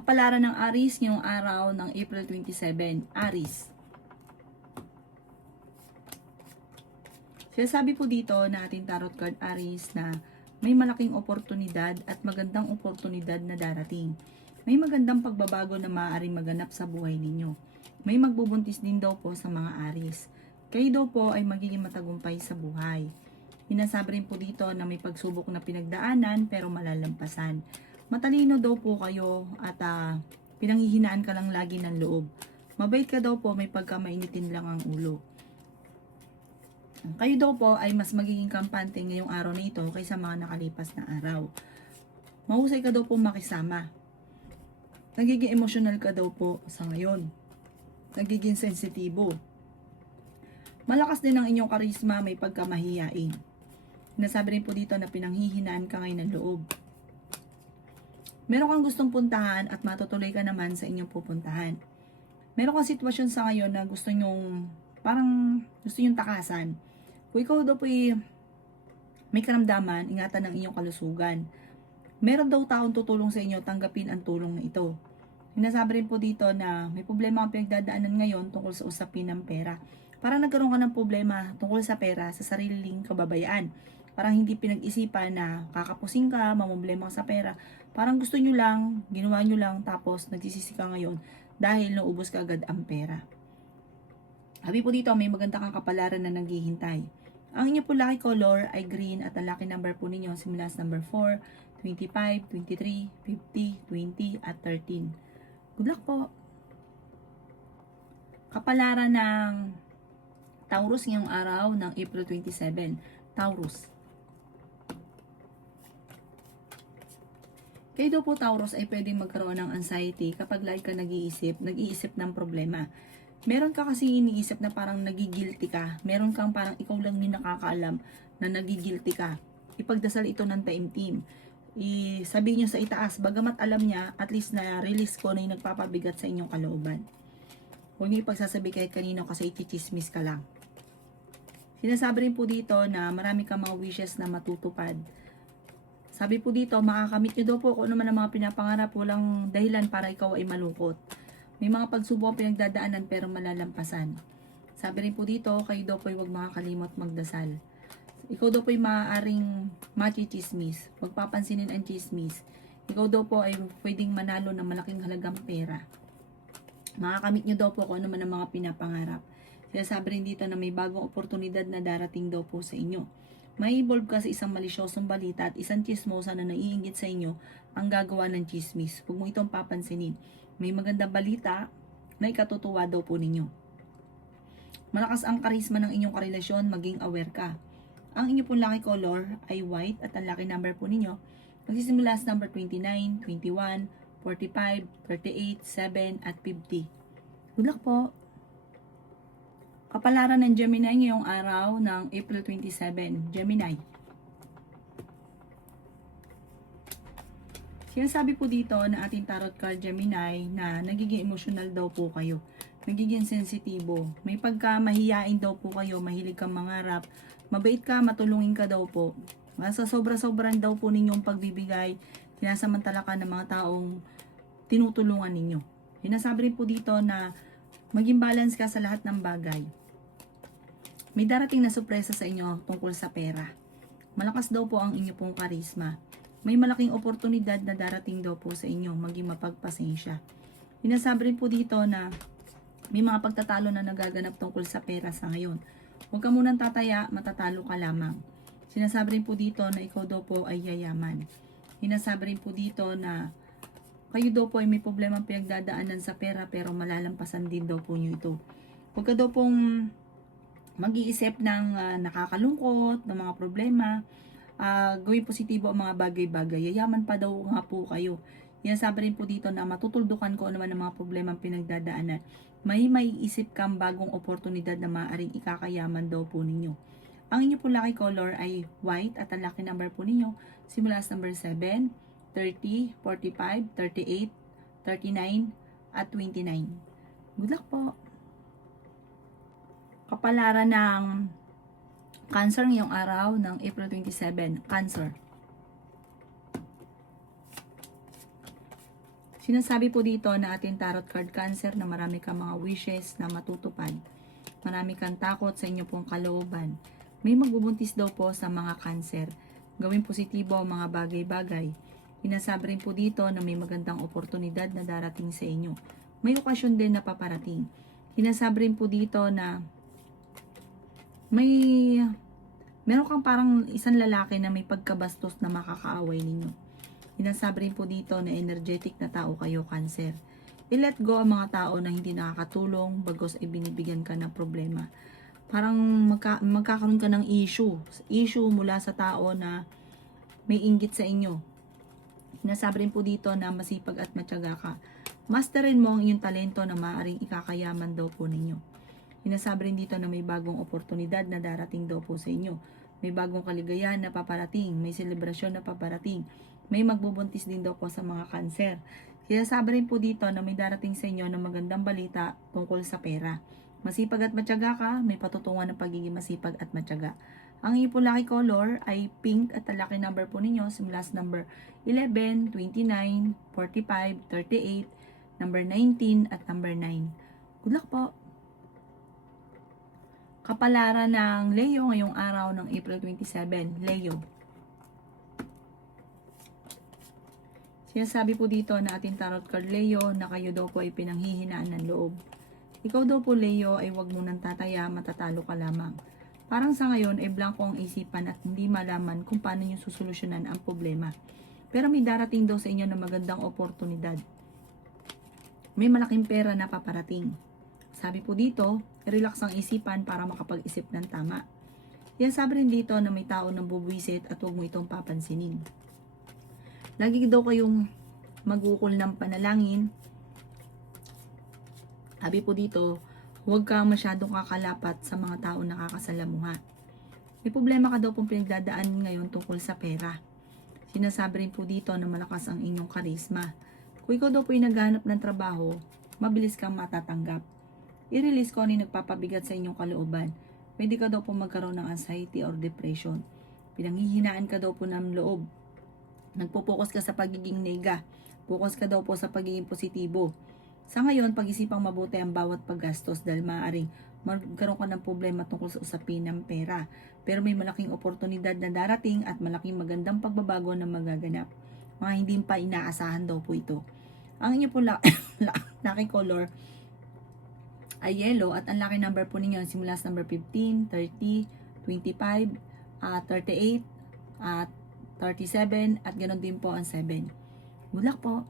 Kapalaran ng Aries ngayong araw ng April 27. Aries. Sinasabi po dito na ating tarot card Aries na may malaking oportunidad at magandang oportunidad na darating. May magandang pagbabago na maaaring maganap sa buhay ninyo. May magbubuntis din daw po sa mga Aries. Kayo daw po ay magiging matagumpay sa buhay. Sinasabi rin po dito na may pagsubok na pinagdaanan pero malalampasan. Matalino daw po kayo at pinanghihinaan ka lang lagi ng loob. Mabait ka daw po, may pagkamainitin lang ang ulo. Kayo daw po ay mas magiging kampante ngayong araw na ito kaysa mga nakalipas na araw. Mahusay ka daw po makisama. Nagiging emosyonal ka daw po sa ngayon. Nagiging sensitibo. Malakas din ang inyong karisma, may pagkamahiyain. Sinasabi rin po dito na pinanghihinaan ka ngayon ng loob. Meron kang gustong puntahan at matutuloy ka naman sa inyong pupuntahan. Meron kang sitwasyon sa ngayon na gusto nyong, parang gusto nyong takasan. Kung ikaw daw po may karamdaman, ingatan ng inyong kalusugan. Meron daw taong tutulong sa inyo, tanggapin ang tulong na ito. Sinasabi rin po dito na may problema ang pinagdadaanan ngayon tungkol sa usapin ng pera. Parang nagkaroon ka ng problema tungkol sa pera sa sariling kababayaan. Parang hindi pinag-isipan na kakapusing ka, mamumblema ka sa pera. Parang gusto nyo lang, ginawa nyo lang, tapos nagsisisi ka ngayon dahil naubos ka agad ang pera. Sabi po dito, may maganda kang kapalaran na naghihintay. Ang inyo po lucky color ay green at ang lucky number po ninyo simula sa number 4, 25, 23, 50, 20 at 13. Good luck po! Kapalaran ng Taurus ngayong araw ng April 27. Taurus. Kayo daw po Taurus ay pwedeng magkaroon ng anxiety kapag lagi ka nag-iisip ng problema. Meron ka kasi iniisip na parang nagigilty ka. Meron kang parang ikaw lang din nakakaalam na nagigilty ka. Ipagdasal ito ng taimtim. Sabihin nyo sa itaas, bagamat alam niya, at least na release ko na yung nagpapabigat sa inyong kalooban. Huwag niyo ipagsasabi kahit kanino kasi ichichismis ka lang. Sinasabi rin po dito na marami kang mga wishes na matutupad. Sabi po dito, makakamit nyo daw po kung ano man ang mga pinapangarap, walang dahilan para ikaw ay malungkot. May mga pagsubok pinagdadaanan pero malalampasan. Sabi rin po dito, kayo daw po ay huwag makakalimot magdasal. Ikaw daw po ay maaaring machichismis, huwag papansinin ang chismis. Ikaw daw po ay pwedeng manalo ng malaking halagang pera. Makakamit nyo daw po kung ano man ang mga pinapangarap. Sinasabi rin dito na may bagong oportunidad na darating daw po sa inyo. May involve ka sa isang malisyosong balita at isang chismosa na naiinggit sa inyo ang gagawa ng chismis. Huwag mo itong papansinin. May magandang balita na ikatutuwa daw po ninyo. Malakas ang karisma ng inyong karelasyon, maging aware ka. Ang inyong pong lucky color ay white at ang lucky number po ninyo magsisimula sa number 29, 21, 45, 38, 7 at 50. Good luck po! Kapalaran ng Gemini ngayong araw ng April 27. Gemini. Sinasabi po dito na ating tarot card Gemini na nagiging emotional daw po kayo. Nagiging sensitibo. May pagka-mahiyain daw po kayo, mahilig kang mangarap. Mabait ka, matulungin ka daw po. Sa sobra-sobran daw po ninyong pagbibigay, sinasamantala ka ng mga taong tinutulungan ninyo. Sinasabi rin po dito na maging balance ka sa lahat ng bagay. May darating na sorpresa sa inyo tungkol sa pera. Malakas daw po ang inyo pong karisma. May malaking oportunidad na darating daw po sa inyo, maging mapagpasensya. Sinasabi rin po dito na may mga pagtatalo na nagaganap tungkol sa pera sa ngayon. Huwag ka munang tataya, matatalo ka lamang. Sinasabi rin po dito na ikaw daw po ay yayaman. Sinasabi rin po dito na kayo daw po ay may problema pinagdadaanan sa pera pero malalampasan din daw po nyo ito. Huwag ka daw pong mag-iisip ng nakakalungkot, ng mga problema. Gawin positibo ang mga bagay-bagay. Yayaman pa daw nga po kayo. Sinasabi rin po dito na matutuldukan ko naman ang mga problema pinagdadaanan. May maiisip kang bagong oportunidad na maaaring ikakayaman daw po ninyo. Ang inyo po lucky color ay white at ang lucky number po ninyo simula sa number 7, 30, 45, 38, 39 at 29. Good luck po! Kapalaran ng Cancer ngayong araw ng April 27. Cancer. Sinasabi po dito na ating tarot card Cancer na marami kang mga wishes na matutupad. Marami kang takot sa inyo pong kalooban. May magbubuntis daw po sa mga Cancer. Gawin positibo ang mga bagay-bagay. Sinasabi rin po dito na may magandang oportunidad na darating sa inyo. May okasyon din na paparating. Sinasabi rin po dito na meron kang parang isang lalaki na may pagkabastos na makakaaway ninyo. Sinasabi rin po dito na energetic na tao kayo, Cancer. I-let go ang mga tao na hindi nakakatulong bagos ay binibigyan ka ng problema. Parang magkakaroon ka ng issue mula sa tao na may inggit sa inyo. Sinasabi rin po dito na masipag at matyaga ka. Masterin mo ang iyong talento na maaaring ikakayaman daw po ninyo. Sinasabi rin dito na may bagong oportunidad na darating daw po sa inyo. May bagong kaligayahan na paparating, may selebrasyon na paparating. May magbubuntis din daw po sa mga Cancer. Sinasabi rin po dito na may darating sa inyo na magandang balita tungkol sa pera. Masipag at matyaga ka, may patutungan ng pagiging masipag at matyaga. Ang iyong po lucky color ay pink at ang lucky number po ninyo simula sa number 11, 29, 45, 38, number 19 at number 9. Good luck po! Kapalaran ng Leo ngayong araw ng April 27, Leo. Sinasabi po dito na ating tarot card Leo na kayo daw po ay pinanghihinaan ng loob. Ikaw daw po Leo ay wag mo nang tataya, matatalo ka lamang. Parang sa ngayon ay blanco ang isipan at hindi malaman kung paano nyo susolusyonan ang problema. Pero may darating daw sa inyo na magandang oportunidad. May malaking pera na paparating. Sabi po dito, relax ang isipan para makapag-isip ng tama. Yan sabi rin dito na may tao nang bubuwisit at huwag mo itong papansinin. Lagi daw kayong magukol ng panalangin. Sabi po dito, huwag kang masyadong kakalapat sa mga tao na nakakasalamuha. May problema ka daw pong pinagdadaan ngayon tungkol sa pera. Sinasabi rin po dito na malakas ang inyong karisma. Kung ikaw daw po ay naghahanap ng trabaho, mabilis kang matatanggap. I-release ko ano yung nagpapabigat sa inyong kalooban. Pwede ka daw po magkaroon ng anxiety or depression. Pinanghihinaan ka daw po ng loob. Nagpo-focus ka sa pagiging nega. Focus ka daw po sa pagiging positibo. Sa ngayon, pag-isipang mabuti ang bawat paggastos dahil maaaring magkaroon ka ng problema tungkol sa usapin ng pera. Pero may malaking oportunidad na darating at malaking magandang pagbabago na magaganap. Mga hindi pa inaasahan daw po ito. Ang inyo po lucky color ay yellow at ang lucky number po ninyo simula sa number 15, 30, 25, 38, at 37 at ganoon din po ang 7. Good luck po!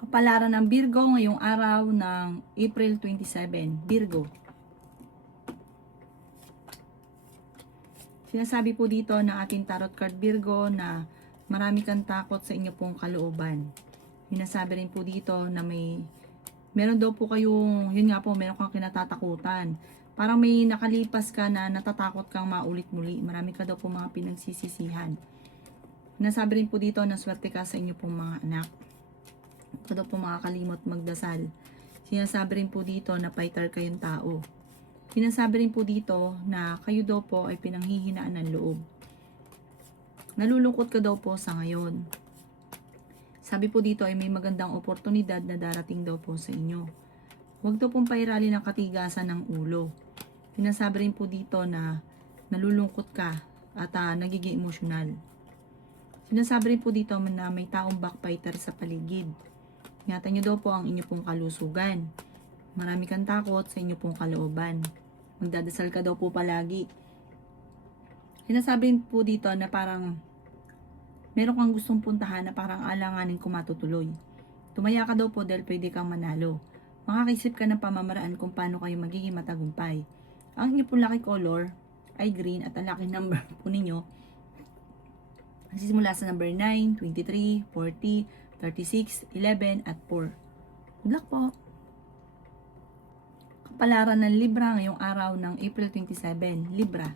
Kapalaran ng Virgo ngayong araw ng April 27. Virgo. Sinasabi po dito ng ating tarot card Virgo na marami kang takot sa inyo pong kalooban. Sinasabi rin po dito na meron daw po kayong, yun nga po, meron kang kinatatakutan. Parang may nakalipas ka na natatakot kang maulit muli. Marami ka daw po mga pinagsisisihan. Nasabi rin po dito na swerte ka sa inyo pong mga anak. Ito daw po makakalimot magdasal. Sinasabi rin po dito na fighter kayong tao. Sinasabi rin po dito na kayo daw po ay pinanghihinaan ng loob. Nalulungkot ka daw po sa ngayon. Sabi po dito ay may magandang oportunidad na darating daw po sa inyo. Huwag daw pong pairali ng katigasan ng ulo. Sinasabi rin po dito na nalulungkot ka at nagiging emosyonal. Sinasabi rin po dito na may taong backbiter sa paligid. Ingatan nyo daw po ang inyo pong kalusugan. Marami kang takot sa inyo pong kalooban. Magdadasal ka daw po palagi. Sinasabi rin po dito na parang meron kang gustong puntahan na parang alanganin kung matutuloy. Tumaya ka daw po dahil pwede kang manalo. Makakaisip ka ng pamamaraan kung paano kayo magiging matagumpay. Ang inyo pong lucky color ay green at ang lucky number po ninyo simula sa number 9, 23, 40, 36, 11 at 4. Good luck po! Kapalaran ng Libra ngayong araw ng April 27, Libra.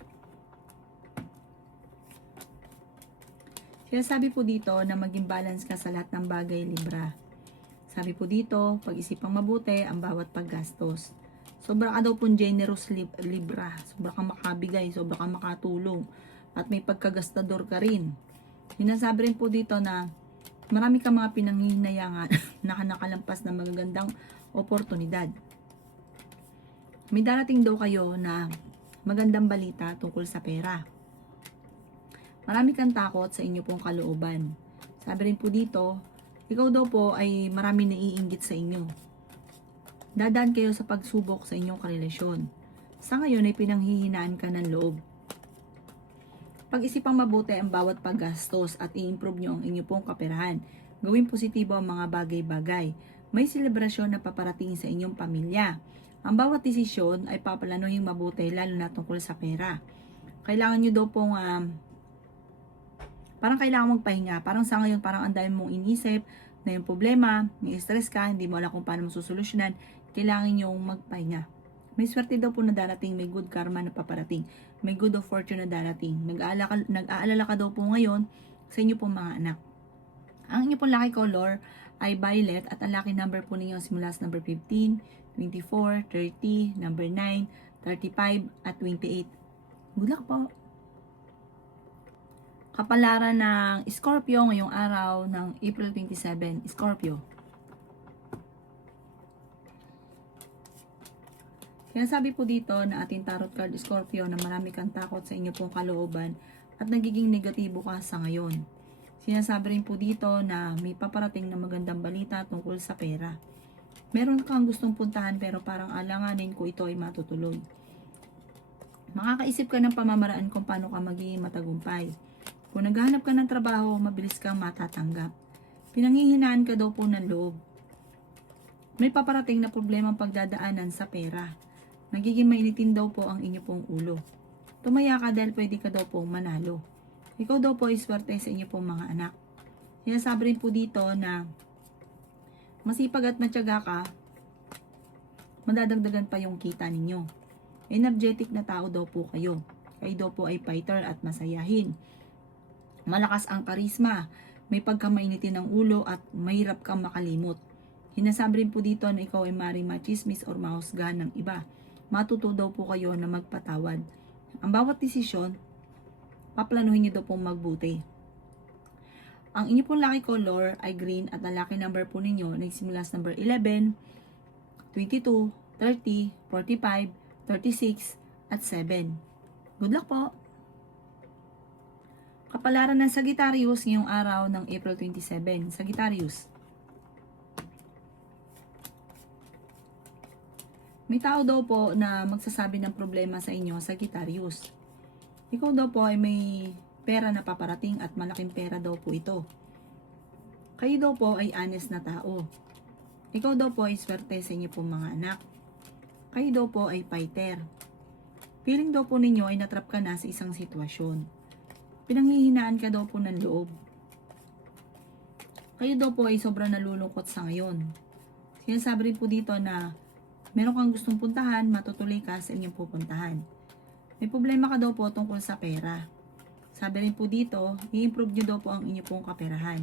Sinasabi po dito na maging balance ka sa lahat ng bagay, Libra. Sabi po dito, pag-isipang mabuti ang bawat paggastos. Sobra ka daw pong generous, Libra. Sobra kang makabigay, sobra kang makatulong. At may pagkagastador ka rin. Sinasabi rin po dito na Marami kang mga pinanghihinayangan na nakalampas na magagandang oportunidad. May darating daw kayo na magandang balita tungkol sa pera. Marami kang takot sa inyo pong kalooban. Sabi rin po dito, ikaw daw po ay marami naiinggit sa inyo. Dadaan kayo sa pagsubok sa inyong karelasyon. Sa ngayon ay pinanghihinaan ka ng loob. Pag-isipang mabuti ang bawat paggastos at i-improve nyo ang inyo pong kaperahan. Gawin positibo ang mga bagay-bagay. May selebrasyon na paparating sa inyong pamilya. Ang bawat desisyon ay papalanuhin mabuti lalo na tungkol sa pera. Kailangan nyo daw pong parang kailangan magpahinga. Parang sa ngayon parang ang dami mong inisip na yung problema, may stress ka, hindi mo alam kung paano masusolusyunan. Kailangan nyo magpahinga. May swerte daw po na darating, may good karma na paparating, may good of fortune na darating. Nag-aalala ka daw po ngayon sa inyo pong mga anak. Ang inyo pong lucky color ay violet at ang lucky number po ninyo simula sa number 15, 24, 30, number 9, 35 at 28. Good luck po! Kapalaran ng Scorpio ngayong araw ng April 27. Scorpio. Kaya sabi po dito na ating tarot card Scorpio na marami kang takot sa inyo pong kalooban at nagiging negatibo ka sa ngayon. Sinasabi rin po dito na may paparating na magandang balita tungkol sa pera. Meron kang gustong puntahan pero parang alanganin ko ito ay matutuloy. Makakaisip ka ng pamamaraan kung paano ka magiging matagumpay. Kung naghahanap ka ng trabaho, mabilis kang matatanggap. Pinanghihinaan ka daw po ng loob. May paparating na problema ang pagdadaanan sa pera. Nagiging mainitin daw po ang inyo pong ulo. Tumaya ka dahil pwede ka daw pong manalo. Ikaw daw po ay swerte sa inyo pong mga anak. Sinasabi rin po dito na masipag at matyaga ka, madadagdagan pa yung kita ninyo. Energetic na tao daw po kayo. Kayo daw po ay fighter at masayahin. Malakas ang karisma, may pagkamainitin ng ulo at mahirap kang makalimot. Hinasabi rin po dito na ikaw ay maring machismis or mahusgahan ng iba. Matuto daw po kayo na magpatawad. Ang bawat desisyon, paplanuhin niyo daw pong magbuti. Ang inyo pong lucky color ay green at ang lucky number po ninyo na simula sa number 11, 22, 30, 45, 36, at 7. Good luck po! Kapalaran ng Sagittarius ngayong araw ng April 27. Sagittarius. May tao daw po na magsasabi ng problema sa inyo, Sagittarius. Ikaw daw po ay may pera na paparating at malaking pera daw po ito. Kayo daw po ay honest na tao. Ikaw daw po ay swerte sa inyo pong mga anak. Kayo daw po ay fighter. Feeling daw po ninyo ay natrap ka na sa isang sitwasyon. Pinanghihinaan ka daw po ng loob. Kayo daw po ay sobrang nalulungkot sa ngayon. Sinasabi rin po dito na meron kang gustong puntahan, matutuloy ka sa inyong pupuntahan. May problema ka daw po tungkol sa pera. Sabi rin po dito, i-improve nyo daw po ang inyong pong kaperahan.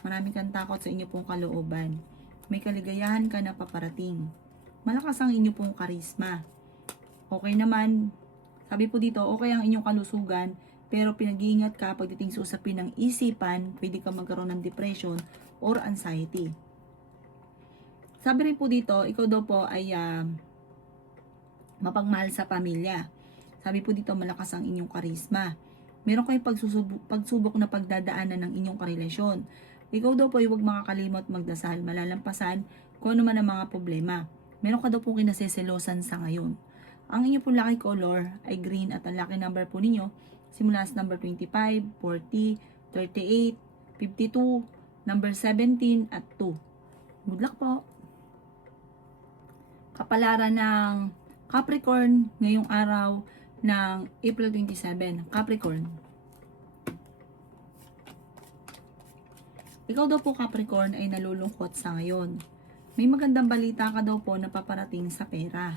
Marami kang takot sa inyong pong kalooban. May kaligayahan ka na paparating. Malakas ang inyong pong karisma. Okay naman, sabi po dito, okay ang inyong kalusugan, pero pinag-iingat ka pagdating sa usapin ng isipan, pwede ka magkaroon ng depression or anxiety. Sabi rin po dito, ikaw daw po ay mapagmahal sa pamilya. Sabi po dito, malakas ang inyong karisma. Meron kayong pagsubok na pagdadaanan ng inyong karelasyon. Ikaw daw po ay huwag makakalimot magdasal, malalampasan kung ano man ang mga problema. Meron ka daw po kinaseselosan sa ngayon. Ang inyong po lucky color ay green at ang lucky number po ninyo simula sa number 25, 40, 38, 52, number 17 at 2. Good luck po! Kapalaran ng Capricorn ngayong araw ng April 27. Capricorn. Ikaw daw po Capricorn ay nalulungkot sa ngayon. May magandang balita ka daw po na paparating sa pera.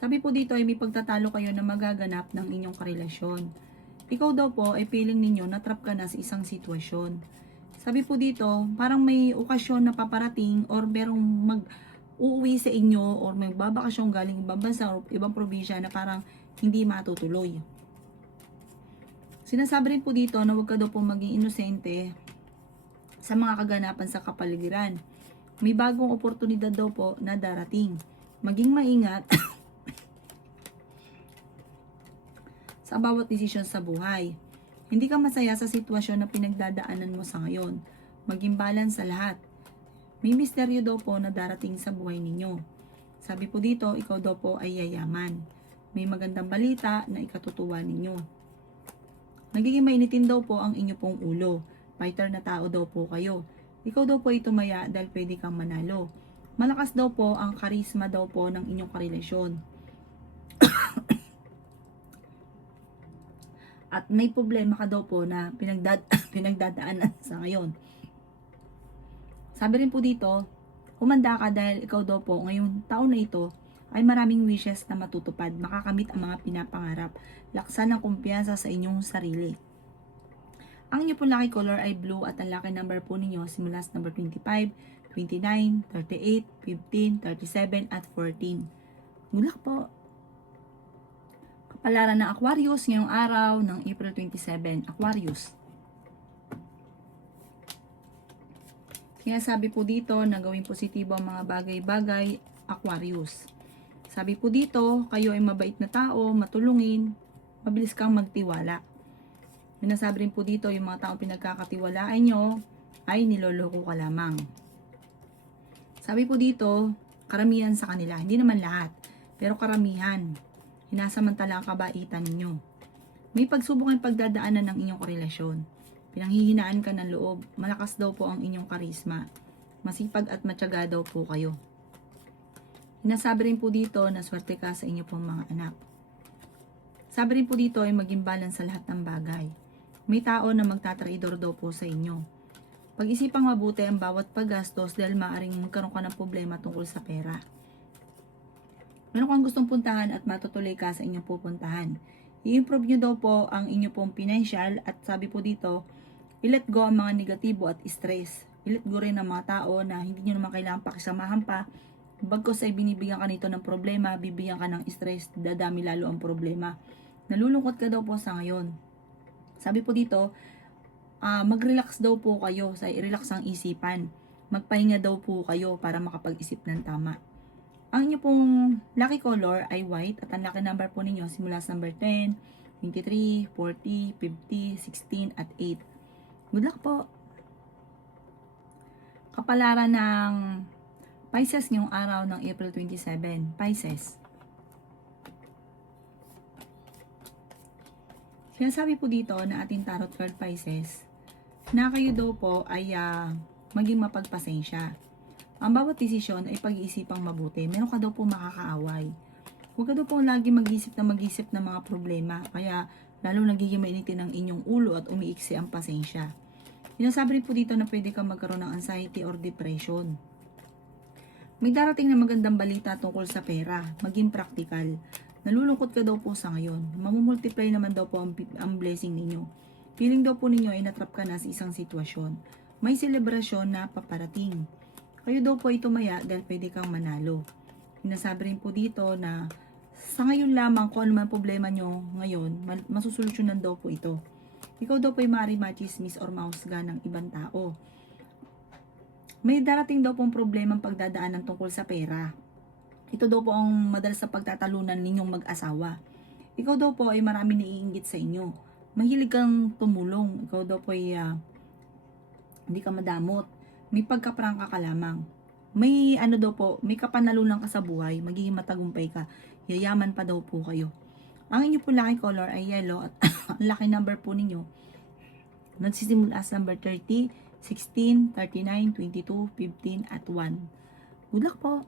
Sabi po dito ay may pagtatalo kayo na magaganap ng inyong karelasyon. Ikaw daw po ay feeling ninyo na trap ka na sa isang sitwasyon. Sabi po dito, parang may okasyon na paparating or merong uuwi sa inyo or may babakasyon galing ibang bansa o ibang probinsya na parang hindi matutuloy. Sinasabi rin po dito na huwag ka daw po maging inosente sa mga kaganapan sa kapaligiran. May bagong oportunidad daw po na darating. Maging maingat sa bawat desisyon sa buhay. Hindi ka masaya sa sitwasyon na pinagdadaanan mo sa ngayon. Maging balance sa lahat. May misteryo daw po na darating sa buhay ninyo. Sabi po dito, ikaw daw po ay yayaman. May magandang balita na ikatutuwa ninyo. Nagiging mainitin daw po ang inyo pong ulo. Fighter na tao daw po kayo. Ikaw daw po ay tumaya dahil pwede kang manalo. Malakas daw po ang karisma daw po ng inyong karelasyon. At may problema ka daw po na pinagdadaanan sa ngayon. Sabi rin po dito, humanda ka dahil ikaw daw po ngayong taon na ito ay maraming wishes na matutupad, makakamit ang mga pinapangarap, laksan ng kumpiyansa sa inyong sarili. Ang inyo po lucky color ay blue at ang lucky number po ninyo simula sa number 25, 29, 38, 15, 37 at 14. Good luck po! Kapalaran ng Aquarius ngayong araw ng April 27, Aquarius. Kaya sabi po dito na gawing positibo ang mga bagay-bagay, Aquarius. Sabi po dito, kayo ay mabait na tao, matulungin, mabilis kang magtiwala. Minasabi rin po dito, yung mga taong pinagkakatiwalaan nyo ay niloloko ka lamang. Sabi po dito, karamihan sa kanila, hindi naman lahat, pero karamihan, hinasamantala ang kabaitan ninyo. May pagsubok ang pagdadaanan ng inyong karelasyon. Pinanghihinaan ka ng loob, malakas daw po ang inyong karisma. Masipag at matyaga daw po kayo. Hinasabi rin po dito na swerte ka sa inyo pong mga anak. Sabi rin po dito ay maging balance sa lahat ng bagay. May tao na magtatraidor daw po sa inyo. Pag-isipang mabuti ang bawat paggastos dahil maaaring magkaroon ka ng problema tungkol sa pera. Meron kang gustong puntahan at matutuloy ka sa inyong pupuntahan. I-improve nyo daw po ang inyong pong financial at sabi po dito, i-let go ang mga negatibo at stress. I-let go rin ang mga tao na hindi nyo naman kailangan pakisamahan pa. Bagkos ay binibigyan ka nito ng problema, bibigyan ka ng stress, dadami lalo ang problema. Nalulungkot ka daw po sa ngayon. Sabi po dito, mag-relax daw po kayo, i-relax ang isipan. Magpahinga daw po kayo para makapag-isip ng tama. Ang inyo pong lucky color ay white at ang lucky number po ninyo simula sa number 10, 23, 40, 50, 16 at 8. Good luck po! Kapalaran ng Pisces ngayong araw ng April 27. Pisces. Sinasabi po dito na ating tarot card Pisces na kayo daw po ay maging mapagpasensya. Ang bawat desisyon ay pag-iisipang mabuti. Meron ka daw po makakaaway. Huwag ka daw po lagi mag-isip ng mga problema. Kaya lalo nagiging mainitin ang inyong ulo at umiiksi ang pasensya. Sinasabi rin po dito na pwede kang magkaroon ng anxiety or depression. May darating na magandang balita tungkol sa pera. Maging practical. Nalulungkot ka daw po sa ngayon. Mamumultiply naman daw po ang blessing ninyo. Feeling daw po ninyo ay natrap ka na sa isang sitwasyon. May selebrasyon na paparating. Kayo daw po ay tumaya dahil pwede kang manalo. Sinasabi rin po dito na sa ngayon lamang kung ano man problema nyo ngayon, masusolusyonan daw po ito. Ikaw daw po ay maaari machismis or mausga ng ibang tao. May darating daw pong problemang pagdadaanan tungkol sa pera. Ito daw po ang madalas sa pagtatalunan ninyong mag-asawa. Ikaw daw po ay marami naiinggit sa inyo. Mahilig kang tumulong. Ikaw daw po ay hindi ka madamot. May pagkaprangka ka lamang. May daw po, may kapanalunan ka sa buhay, magiging matagumpay ka. Yayaman pa daw po kayo. Ang inyo po lucky color ay yellow at ang lucky number po ninyo nagsisimula sa number 30, 16, 39, 22, 15 at 1. Good luck po!